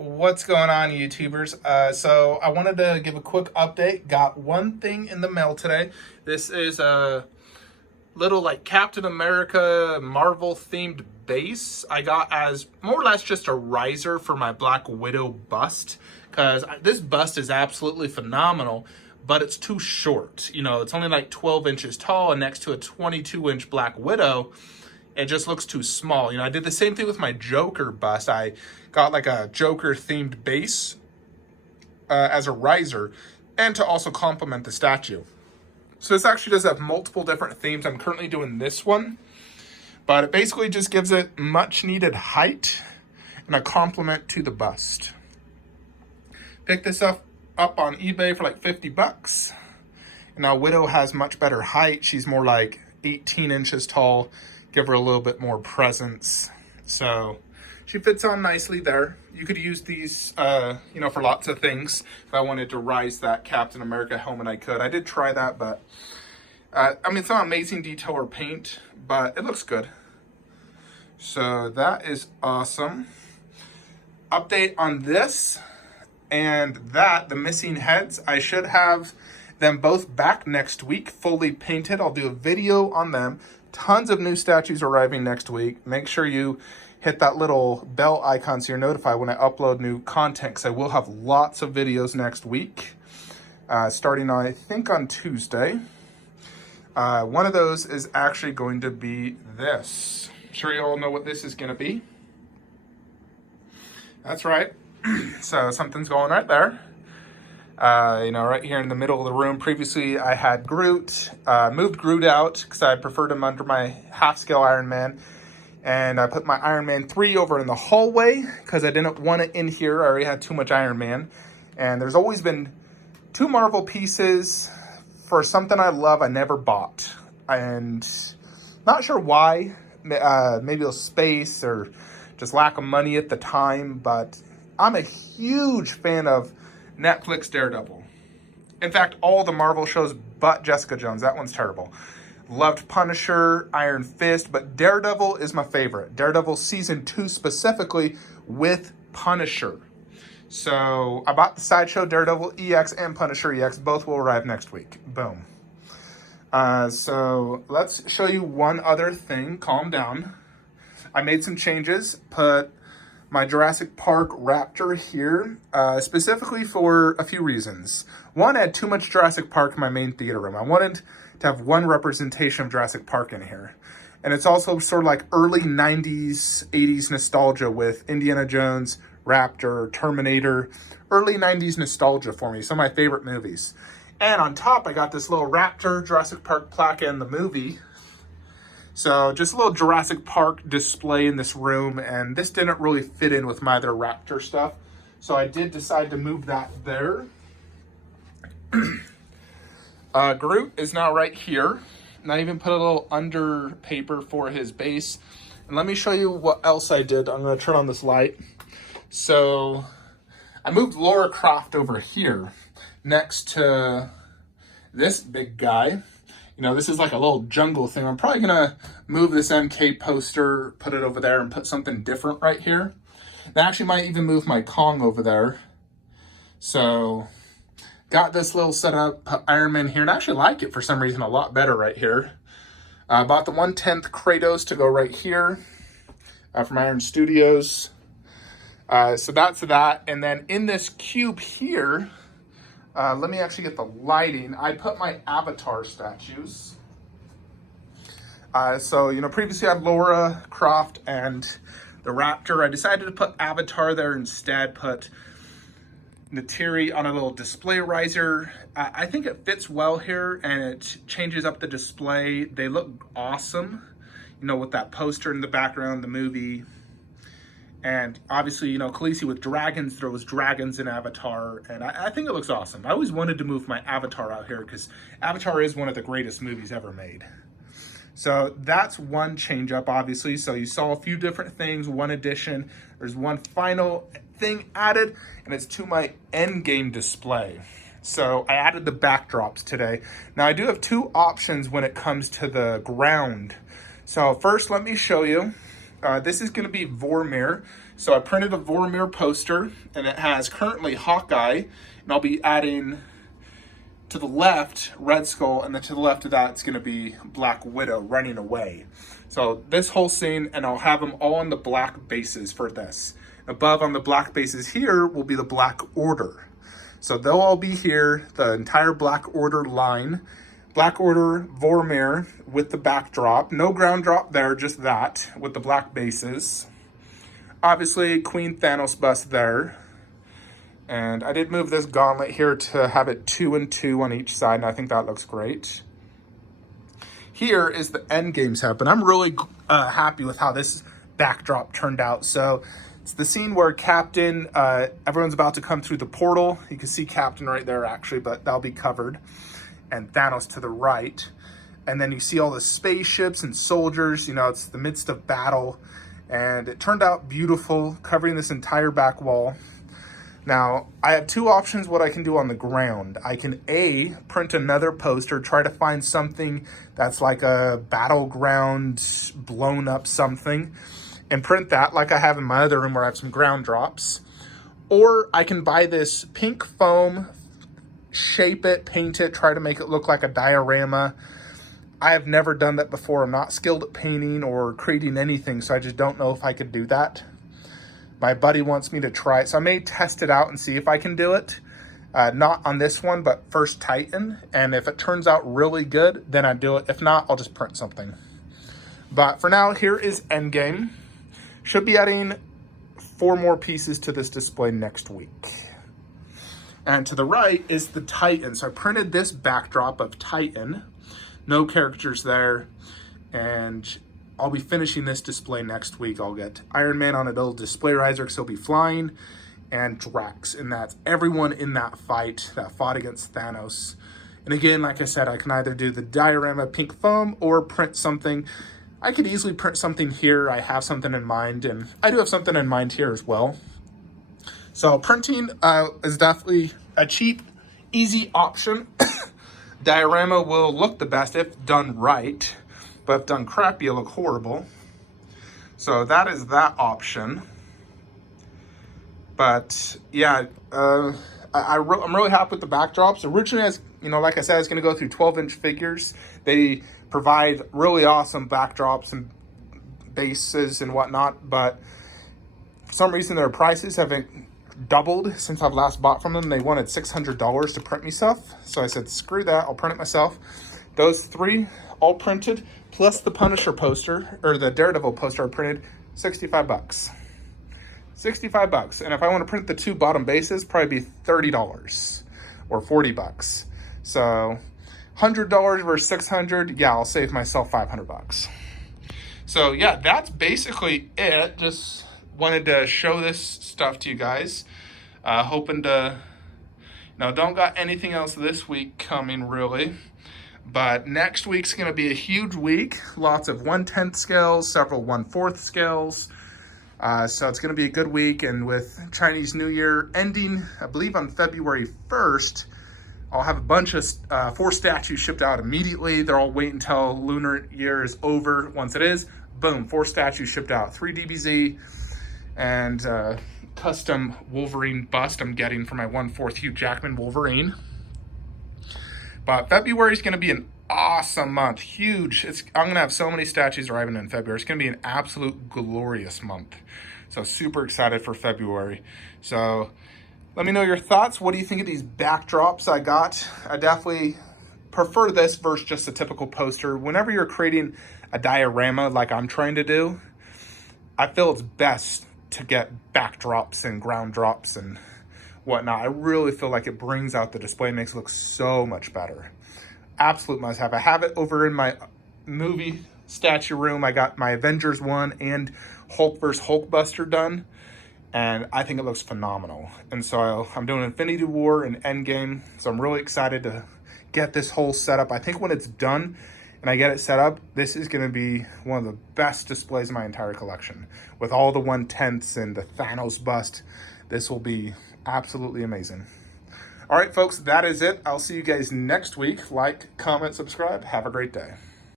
What's going on, YouTubers? So I wanted to give a quick update. Got one thing in the mail today. This is a little like Captain America Marvel themed base I got as more or less just a riser for my Black Widow bust, because this bust is absolutely phenomenal, but it's too short. You know, it's only like 12 inches tall, and next to a 22-inch Black Widow, it just looks too small. You know, I did the same thing with my Joker bust. I got like a Joker themed base as a riser, and to also complement the statue. So this actually does have multiple different themes. I'm currently doing this one, but it basically just gives it much needed height and a complement to the bust. Picked this up on eBay for like 50 bucks. And now Widow has much better height. She's more like 18 inches tall. Give her a little bit more presence. So she fits on nicely there. You could use these, for lots of things. If I wanted to rise that Captain America helmet, I could. I did try that, but it's not amazing detail or paint, but it looks good. So that is awesome. Update on this and that, the missing heads. I should have them both back next week, fully painted. I'll do a video on them. Tons of new statues arriving next week. Make sure you hit that little bell icon so you're notified when I upload new content, because I will have lots of videos next week, starting on, I think, on Tuesday. One of those is actually going to be this. I'm sure you all know what this is going to be. That's right. So something's going right there. Right here in the middle of the room. Previously, I had Groot, moved Groot out because I preferred him under my half-scale Iron Man. And I put my Iron Man 3 over in the hallway because I didn't want it in here. I already had too much Iron Man. And there's always been two Marvel pieces for something I love I never bought. And not sure why. Maybe it was space or just lack of money at the time. But I'm a huge fan of Netflix Daredevil. In fact, all the Marvel shows but Jessica Jones. That one's terrible. Loved Punisher, Iron Fist, but Daredevil is my favorite. Daredevil Season 2 specifically with Punisher. So I bought the Sideshow Daredevil EX and Punisher EX. Both will arrive next week. Boom. So let's show you one other thing. Calm down. I made some changes. Put my Jurassic Park Raptor here, specifically for a few reasons. One, I had too much Jurassic Park in my main theater room. I wanted to have one representation of Jurassic Park in here. And it's also sort of like early 90s, 80s nostalgia with Indiana Jones, Raptor, Terminator. Early 90s nostalgia for me, some of my favorite movies. And on top, I got this little Raptor Jurassic Park plaque in the movie. So just a little Jurassic Park display in this room, and this didn't really fit in with my other Raptor stuff. So I did decide to move that there. Groot is now right here. And I even put a little under paper for his base. And let me show you what else I did. I'm going to turn on this light. So I moved Laura Croft over here next to this big guy. You know, this is like a little jungle thing. I'm probably going to move this MK poster, put it over there, and put something different right here. I actually might even move my Kong over there. So, got this little setup, put Iron Man here, and I actually like it for some reason a lot better right here. Bought the 1/10 Kratos to go right here from Iron Studios. So that's that. And then in this cube here, let me actually get the lighting. I put my Avatar statues. Previously I had Laura Croft and the Raptor. I decided to put Avatar there instead, put Natiri on a little display riser. I think it fits well here, and it changes up the display. They look awesome, with that poster in the background, the movie. And obviously, Khaleesi with dragons, there was dragons in Avatar, and I think it looks awesome. I always wanted to move my Avatar out here because Avatar is one of the greatest movies ever made. So that's one change up, obviously. So you saw a few different things, one addition. There's one final thing added, and it's to my Endgame display. So I added the backdrops today. Now I do have two options when it comes to the ground. So first, let me show you. This is going to be Vormir. So I printed a Vormir poster, and it has currently Hawkeye, and I'll be adding to the left Red Skull, and then to the left of that it's going to be Black Widow running away. So this whole scene, and I'll have them all on the black bases for this. Above on the black bases here will be the Black Order. So they'll all be here, the entire Black Order line. Black Order Vormir with the backdrop. No ground drop there, just that with the black bases. Obviously, Queen Thanos bust there. And I did move this gauntlet here to have it 2 and 2 on each side, and I think that looks great. Here is the Endgame setup, and I'm really happy with how this backdrop turned out. So it's the scene where Captain, everyone's about to come through the portal. You can see Captain right there, actually, but that'll be covered. And Thanos to the right. And then you see all the spaceships and soldiers. You know, it's the midst of battle. And it turned out beautiful, covering this entire back wall. Now, I have two options what I can do on the ground. I can A, print another poster, try to find something that's like a battleground, blown up something, and print that like I have in my other room where I have some ground drops. Or I can buy this pink foam, shape it, paint it, try to make it look like a diorama. I have never done that before. I'm not skilled at painting or creating anything, so I just don't know if I could do that. My buddy wants me to try it, so I may test it out and see if I can do it. Not on this one, but first Titan. And if it turns out really good, then I do it. If not, I'll just print something. But for now, here is Endgame. Should be adding 4 more pieces to this display next week. And to the right is the Titan. So I printed this backdrop of Titan. No characters there. And I'll be finishing this display next week. I'll get Iron Man on a little display riser because he'll be flying, and Drax, and that's everyone in that fight that fought against Thanos. And again, like I said, I can either do the diorama pink foam or print something. I could easily print something here. I have something in mind, and I do have something in mind here as well. So printing is definitely a cheap, easy option. Diorama will look the best if done right. But if done crappy, it'll look horrible. So that is that option. But yeah, I'm really happy with the backdrops. Originally, as you know, like I said, I was going to go through 12-inch figures. They provide really awesome backdrops and bases and whatnot. But for some reason, their prices haven't doubled since I've last bought from them. They wanted $600 to print me stuff. So I said, screw that, I'll print it myself. Those 3 all printed, plus the Punisher poster, or the Daredevil poster I printed, 65 bucks. 65 bucks. And if I want to print the 2 bottom bases, probably be $30 or 40 bucks. So $100 versus 600, yeah, I'll save myself 500 bucks. So yeah, that's basically it. Just wanted to show this stuff to you guys. Hoping to, don't got anything else this week coming really. But next week's going to be a huge week. Lots of 1/10 scales, several 1/4 scales. So it's going to be a good week. And with Chinese New Year ending, I believe on February 1st, I'll have a bunch of 4 statues shipped out immediately. They're all waiting until Lunar Year is over. Once it is, boom, 4 statues shipped out. 3 DBZ and custom Wolverine bust I'm getting for my 1/4 Hugh Jackman Wolverine. But February is going to be an awesome month. Huge. I'm going to have so many statues arriving in February. It's going to be an absolute glorious month. So super excited for February. So let me know your thoughts. What do you think of these backdrops I got? I definitely prefer this versus just a typical poster. Whenever you're creating a diorama like I'm trying to do, I feel it's best to get backdrops and ground drops and whatnot. I really feel like it brings out the display, makes it look so much better. Absolute must have. I have it over in my movie statue room. I got my Avengers one and Hulk vs. Hulkbuster done, and I think it looks phenomenal. And so I'm doing Infinity War and Endgame, so I'm really excited to get this whole setup. I think when it's done and I get it set up, this is going to be one of the best displays in my entire collection. With all the 1/10s and the Thanos bust, this will be absolutely amazing. All right, folks, that is it. I'll see you guys next week. Like, comment, subscribe. Have a great day.